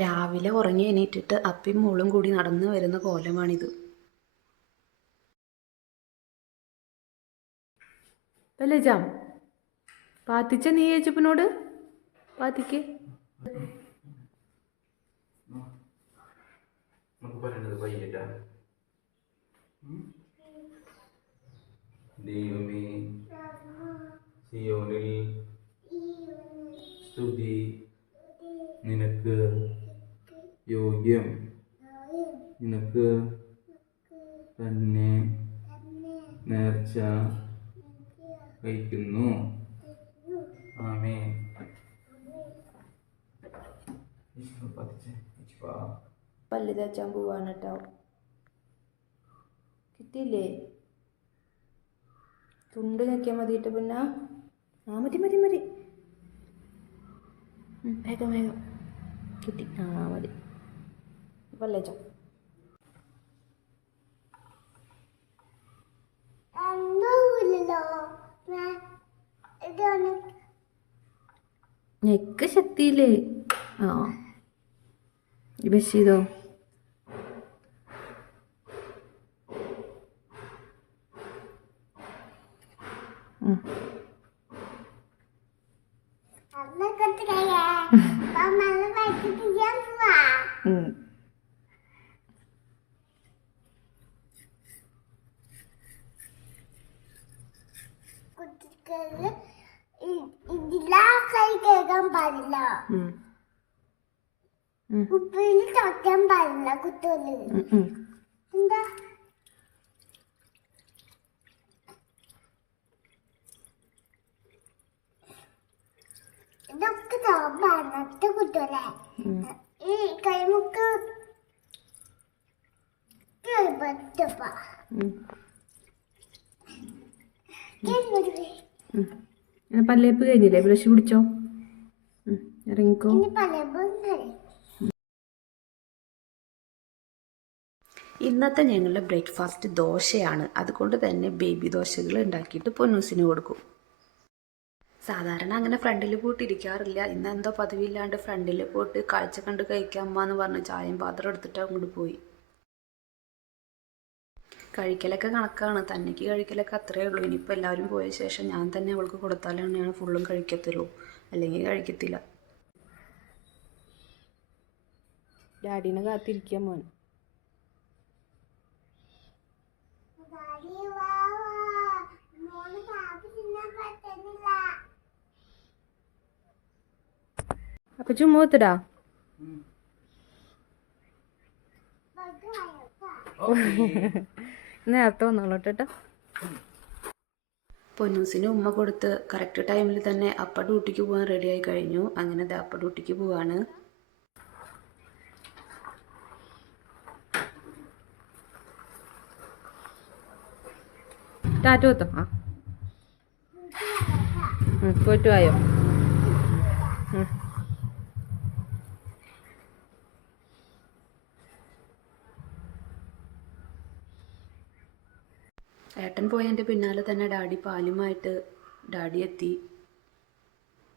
രാവിലെ ഉറങ്ങി എണീറ്റിട്ട് അപ്പിയും മോളും കൂടി നടന്നു വരുന്ന കോലമാണിത്. അല്ലേ ജാം പാത്തിച്ച നീ ചേച്ചപ്പിനോട് പാത്തിക്ക് ദൈവമേ സിയോനിൽ സ്തുതി നിനക്ക് യോഗ്യം, നിനക്ക് തന്നെ നേർച്ച വയ്ക്കുന്നു. ആമേൻ. പല്ല് തേച്ചാൻ പോവാണ് കേട്ടോ. കിട്ടിയില്ലേ? ചുണ്ട് നോക്കിയാൽ മതിയിട്ട് പിന്നെ മതി മതി മതി വേഗം വേഗം കിട്ടി. മതി പല്ലേച്ചോ. നെക്ക് ശക്തിയില്ലേ? ബസ് ചെയ്തോ. ഇതിലാ കൈ കേൾക്കാൻ പാടില്ല, കുപ്പിയിൽ തൊട്ടാൻ പാടില്ല കുത്തോല്. എന്താ ഇതൊക്കെ പറഞ്ഞിട്ട് കുത്തോലെ ഈ കൈമുക്ക് പറ്റപ്പാ പല്ലേപ്പ് കഴിഞ്ഞില്ലേ? ബ്രഷ് പിടിച്ചോ, ഇറങ്ങിക്കോ. ഇന്നത്തെ ഞങ്ങളുടെ ബ്രേക്ക്ഫാസ്റ്റ് ദോശയാണ്. അതുകൊണ്ട് തന്നെ ബേബി ദോശകൾ ഉണ്ടാക്കിയിട്ട് പൊന്നൂസിന് കൊടുക്കും. സാധാരണ അങ്ങനെ ഫ്രണ്ടിൽ പോയിട്ട് ഇരിക്കാറില്ല. ഇന്ന് എന്തോ പതിവില്ലാണ്ട് ഫ്രണ്ടിൽ പോയിട്ട് കാഴ്ച കണ്ട് കഴിക്കാൻ അമ്മ എന്ന് പറഞ്ഞ് ചായയും പാത്രം എടുത്തിട്ട് അങ്ങോട്ട് പോയി. കഴിക്കലൊക്കെ കണക്കാണ്, തന്നിക്ക് കഴിക്കലൊക്കെ അത്രയേ ഉള്ളൂ. ഇനിയിപ്പോൾ എല്ലാവരും പോയ ശേഷം ഞാൻ തന്നെ അവൾക്ക് കൊടുത്താലാണ് ഞാൻ ഫുള്ളും കഴിക്കത്തുള്ളൂ, അല്ലെങ്കിൽ കഴിക്കത്തില്ല. ഡാഡീനെ കാത്തിരിക്കുക മോൻ. അപ്പൊ ചുമ്മാത്തടാ നേരത്തെ വന്നോളൂട്ടോ. പൊന്നൂസിന് ഉമ്മ കൊടുത്ത് കറക്റ്റ് ടൈമിൽ തന്നെ അപ്പ ഡ്യൂട്ടിക്ക് പോകാൻ റെഡിയായി കഴിഞ്ഞു. അങ്ങനെ അപ്പ ഡ്യൂട്ടിക്ക് പോവാണ്. ടാറ്റ കൊടുത്തോ. പോയിട്ട് വായോ. ഏട്ടൻ പോയതിൻ്റെ പിന്നാലെ തന്നെ ഡാഡി പാലുമായിട്ട് ഡാഡി എത്തി.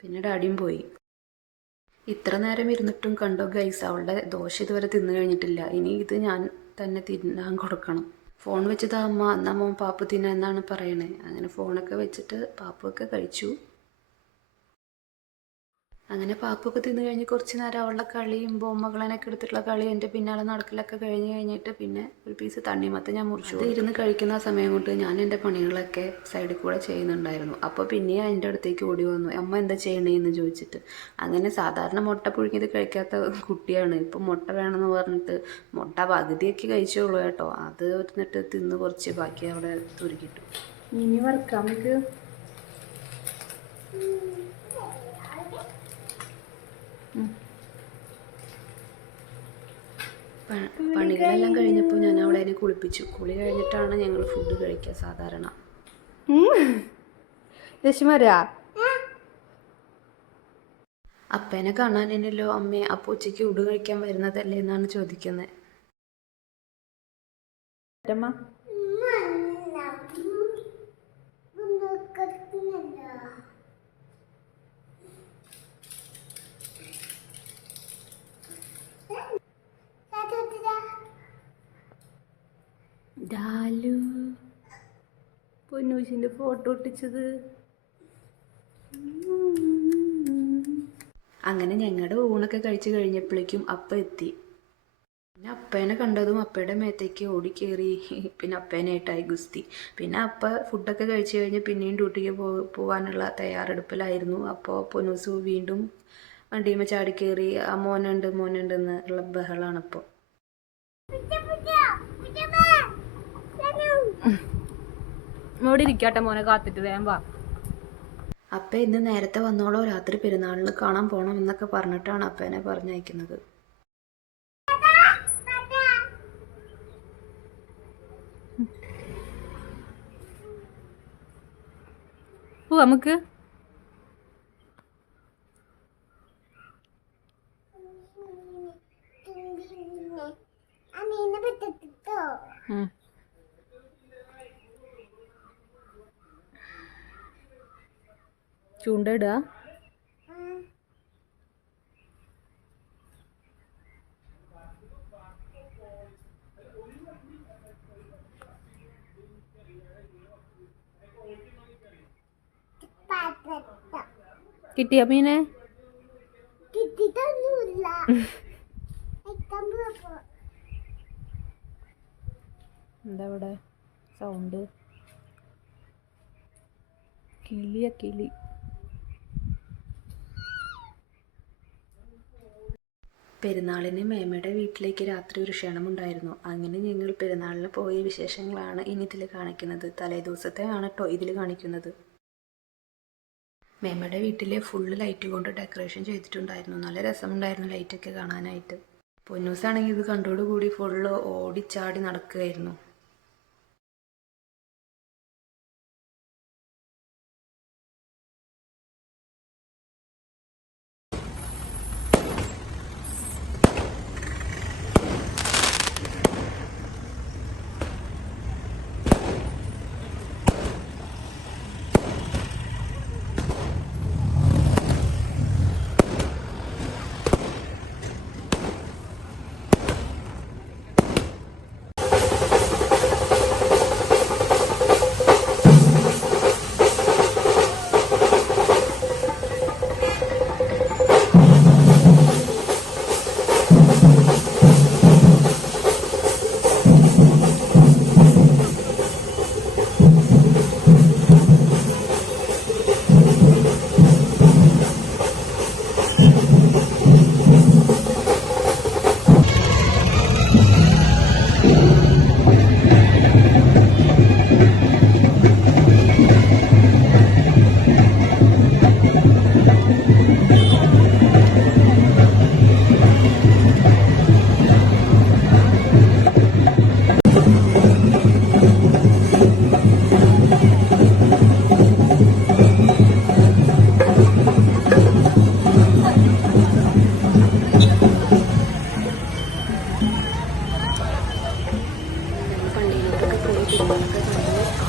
പിന്നെ ഡാഡിയും പോയി. ഇത്ര നേരം ഇരുന്നിട്ടും കണ്ടോ ഗൈസ്, അവളുടെ ദോശ ഇതുവരെ തിന്നു കഴിഞ്ഞിട്ടില്ല. ഇനി ഇത് ഞാൻ തന്നെ തിന്നാൻ കൊടുക്കണം. ഫോൺ വെച്ചത് അമ്മ എന്നാ മോൻ പാപ്പു തിന്ന എന്നാണ് പറയണേ. അങ്ങനെ ഫോണൊക്കെ വെച്ചിട്ട് പാപ്പൊക്കെ കഴിച്ചു. അങ്ങനെ പാപ്പൊക്കെ തിന്നു കഴിഞ്ഞ് കുറച്ച് നേരം അവളുടെ കളിയും ബൊമ്മകളനൊക്കെ എടുത്തിട്ടുള്ള കളി എൻ്റെ പിന്നാലെ നടക്കലൊക്കെ കഴിഞ്ഞിട്ട് പിന്നെ ഒരു പീസ് തണ്ണിമത്തൻ ഞാൻ മുറിച്ചു. അത് ഇരുന്ന് കഴിക്കുന്ന സമയം കൊണ്ട് ഞാൻ എൻ്റെ പണികളൊക്കെ സൈഡിൽ കൂടെ ചെയ്യുന്നുണ്ടായിരുന്നു. അപ്പോൾ പിന്നെ എൻ്റെ അടുത്തേക്ക് ഓടി വന്നു, അമ്മ എന്താ ചെയ്യണേന്ന് ചോദിച്ചിട്ട്. അങ്ങനെ സാധാരണ മുട്ട പുഴുങ്ങിയത് കഴിക്കാത്ത കുട്ടിയാണ്. ഇപ്പം മുട്ട വേണമെന്ന് പറഞ്ഞിട്ട് മുട്ട പകുതിയൊക്കെ കഴിച്ചോളൂ കേട്ടോ. അത് എന്നിട്ട് തിന്ന് കുറച്ച് ബാക്കി അവിടെ തുരുക്കിട്ടു. ഇനി വറുക്കാം നമുക്ക്. പണികളെല്ലാം കഴിഞ്ഞപ്പോൾ ഞാൻ അവളെ കുളിപ്പിച്ചു. കുളി കഴിഞ്ഞിട്ടാണ് ഞങ്ങൾ ഫുഡ് കഴിക്കുക സാധാരണ. അപ്പേനെ കാണാനില്ലല്ലോ അമ്മേ, അപ്പോൾ ഉച്ചയ്ക്ക് ഫുഡ് കഴിക്കാൻ വരുന്നതല്ലേ എന്നാണ് ചോദിക്കുന്നത്. പൊന്നൂസിൻ്റെ ഫോട്ടോ ഒട്ടിച്ചത്. അങ്ങനെ ഞങ്ങളുടെ ഊണൊക്കെ കഴിച്ച് കഴിഞ്ഞപ്പോഴേക്കും അപ്പ എത്തി. പിന്നെ അപ്പേനെ കണ്ടതും അപ്പയുടെ മേത്തേക്ക് ഓടിക്കേറി. പിന്നെ അപ്പേനായിട്ടായി ഗുസ്തി. പിന്നെ അപ്പ ഫുഡൊക്കെ കഴിച്ച് കഴിഞ്ഞ് പിന്നെയും ഡ്യൂട്ടിക്ക് പോകാനുള്ള തയ്യാറെടുപ്പിലായിരുന്നു. അപ്പോൾ പൊന്നൂസ് വീണ്ടും വണ്ടിയുമ്മ ചാടിക്കേറി മോനുണ്ട് മോനുണ്ടെന്ന് ഉള്ള ബഹളാണ് ഇപ്പോൾ. ഇവിടെ ഇരിക്കട്ടെ മോനെ, കാത്തിട്ട് വേഗം വാ. അപ്പ ഇന്ന് നേരത്തെ വന്നോളോ, രാത്രി പെരുന്നാളിന് കാണാൻ പോകണം എന്നൊക്കെ പറഞ്ഞിട്ടാണ് അപ്പേനെ പറഞ്ഞയക്കുന്നത്. നമുക്ക് അനീനെ പറ്റത്തിട്ടോ. ചൂണ്ടയിടുക. കിട്ടിയ മീനെ കിട്ടിട്ടൊന്നുമില്ല. എത്താൻ പോയപ്പോ എന്താ ഇവിടെ സൗണ്ട്? കിളിയ കിളി. പെരുന്നാളിന് മേമയുടെ വീട്ടിലേക്ക് രാത്രി ഒരു ക്ഷണമുണ്ടായിരുന്നു. അങ്ങനെ ഞങ്ങൾ പെരുന്നാളിന് പോയ വിശേഷങ്ങളാണ് ഇനി ഇതിൽ കാണിക്കുന്നത്. തലേദിവസത്തെ ആണ് കേട്ടോ ഇതിൽ കാണിക്കുന്നത്. മേമയുടെ വീട്ടിലെ ഫുള്ള് ലൈറ്റ് കൊണ്ട് ഡെക്കറേഷൻ ചെയ്തിട്ടുണ്ടായിരുന്നു. നല്ല രസമുണ്ടായിരുന്നു ലൈറ്റൊക്കെ കാണാനായിട്ട്. പൊന്നൂസാണെങ്കിൽ ഇത് കണ്ടോടുകൂടി ഫുള്ള് ഓടിച്ചാടി നടക്കുകയായിരുന്നു.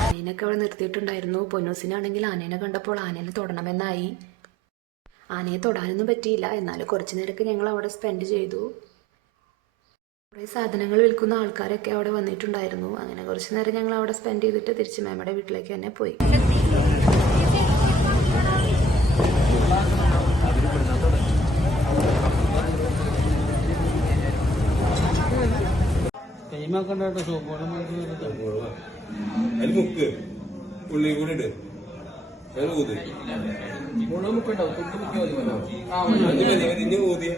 ആനേനൊക്കെ അവിടെ നിർത്തിയിട്ടുണ്ടായിരുന്നു. പൊന്നൂസിനാണെങ്കിൽ ആനേനെ കണ്ടപ്പോൾ ആനേനെ തൊടണമെന്നായി. ആനയെ തൊടാനൊന്നും പറ്റിയില്ല. എന്നാലും കുറച്ച് നേരമൊക്കെ ഞങ്ങൾ അവിടെ സ്പെൻഡ് ചെയ്തു. കുറേ സാധനങ്ങൾ വിൽക്കുന്ന ആൾക്കാരൊക്കെ അവിടെ വന്നിട്ടുണ്ടായിരുന്നു. അങ്ങനെ കുറച്ച് നേരം ഞങ്ങൾ അവിടെ സ്പെൻഡ് ചെയ്തിട്ട് തിരിച്ച് മേമയുടെ വീട്ടിലേക്ക് തന്നെ പോയി. അതിൽ മുക്ക് ഉള്ളി കൂടി ഇട്. ഊതി ഊതി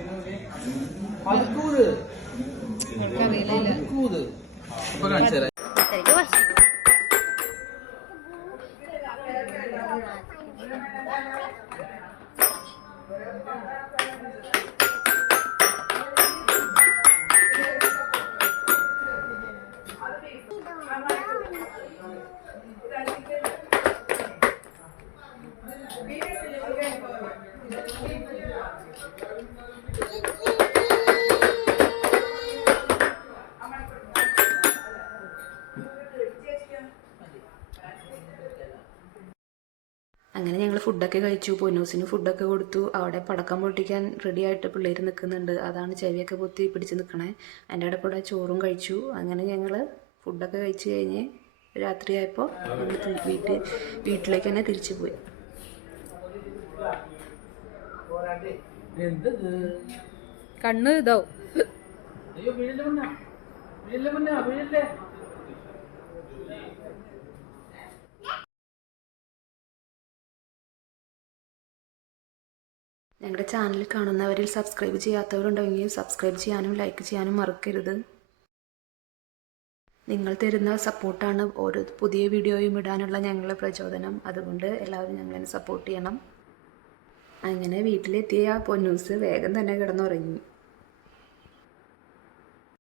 അങ്ങനെ ഞങ്ങൾ ഫുഡൊക്കെ കഴിച്ചു. പൊന്നൂസിന് ഫുഡൊക്കെ കൊടുത്തു. അവിടെ പടക്കം പൊട്ടിക്കാൻ റെഡി ആയിട്ട് പിള്ളേർ നിൽക്കുന്നുണ്ട്. അതാണ് ചെവിയൊക്കെ പൊത്തി പിടിച്ച് നിൽക്കണേ. എൻ്റെ കൂടെ ചോറും കഴിച്ചു. അങ്ങനെ ഞങ്ങൾ ഫുഡൊക്കെ കഴിച്ച് കഴിഞ്ഞ് രാത്രിയായപ്പോൾ ഞങ്ങൾ വീട്ടിലേക്ക് തന്നെ തിരിച്ചു പോയി. കണ്ണ് ഇതാവും. ഞങ്ങളുടെ ചാനൽ കാണുന്നവരിൽ സബ്സ്ക്രൈബ് ചെയ്യാത്തവരുണ്ടെങ്കിൽ സബ്സ്ക്രൈബ് ചെയ്യാനും ലൈക്ക് ചെയ്യാനും മറക്കരുത്. നിങ്ങൾ തരുന്ന സപ്പോർട്ടാണ് ഓരോ പുതിയ വീഡിയോയും ഇടാനുള്ള ഞങ്ങളുടെ പ്രചോദനം. അതുകൊണ്ട് എല്ലാവരും ഞങ്ങളെ സപ്പോർട്ട് ചെയ്യണം. അങ്ങനെ വീട്ടിലെത്തിയ പൊന്നൂസ് വേഗം തന്നെ കിടന്നുറങ്ങി.